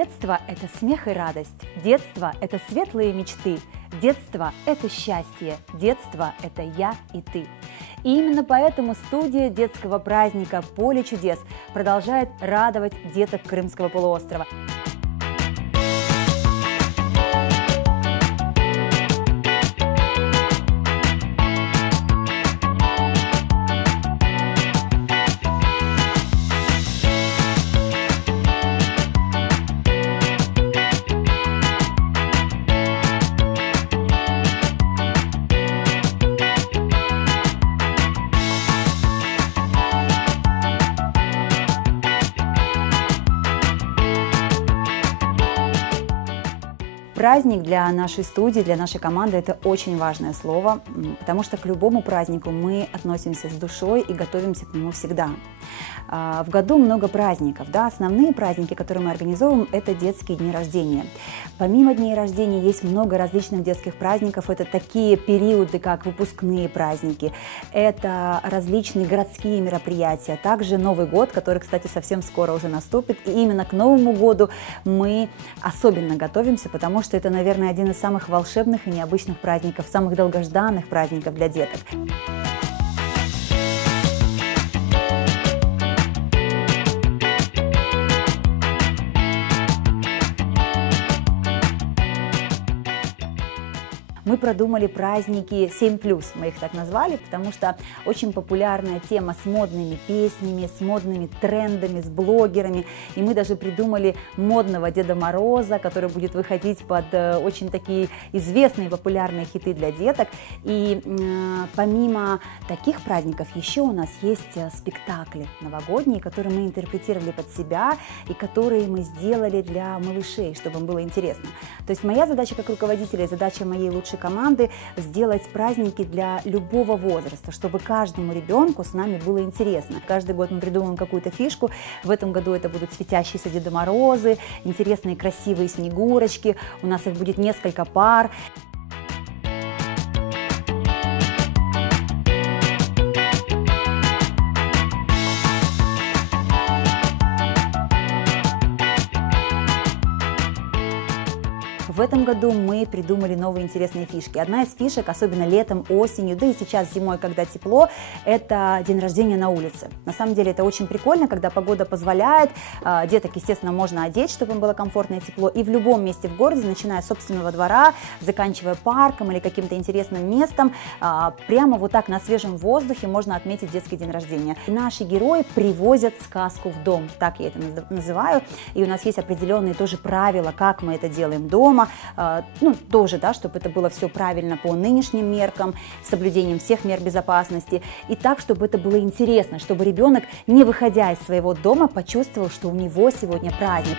Детство – это смех и радость, детство – это светлые мечты, детство – это счастье, детство – это я и ты. И именно поэтому студия детского праздника «Поле чудес» продолжает радовать деток Крымского полуострова. Праздник для нашей студии, для нашей команды – это очень важное слово, потому что к любому празднику мы относимся с душой и готовимся к нему всегда. В году много праздников, да, основные праздники, которые мы организовываем, это детские дни рождения. Помимо дней рождения есть много различных детских праздников, это такие периоды, как выпускные праздники, это различные городские мероприятия, также Новый год, который, кстати, совсем скоро уже наступит, и именно к Новому году мы особенно готовимся, потому что это, наверное, один из самых волшебных и необычных праздников, самых долгожданных праздников для деток. Мы продумали праздники 7+, мы их так назвали, потому что очень популярная тема с модными песнями, с модными трендами, с блогерами. И мы даже придумали модного Деда Мороза, который будет выходить под очень такие известные популярные хиты для деток. И помимо таких праздников еще у нас есть спектакли новогодние, которые мы интерпретировали под себя и которые мы сделали для малышей, чтобы им было интересно. То есть моя задача как руководителя и задача моей лучшей команды сделать праздники для любого возраста, чтобы каждому ребенку с нами было интересно. Каждый год мы придумываем какую-то фишку. В этом году это будут светящиеся Деда Морозы, интересные красивые снегурочки. У нас их будет несколько пар. В этом году мы придумали новые интересные фишки. Одна из фишек, особенно летом, осенью, да и сейчас зимой, когда тепло, это день рождения на улице. На самом деле это очень прикольно, когда погода позволяет. Деток, естественно, можно одеть, чтобы им было комфортно и тепло. И в любом месте в городе, начиная с собственного двора, заканчивая парком или каким-то интересным местом, прямо вот так на свежем воздухе можно отметить детский день рождения. И наши герои привозят сказку в дом, так я это называю. И у нас есть определенные тоже правила, как мы это делаем дома. Ну, тоже, да, чтобы это было все правильно по нынешним меркам, с соблюдением всех мер безопасности, и так, чтобы это было интересно, чтобы ребенок, не выходя из своего дома, почувствовал, что у него сегодня праздник.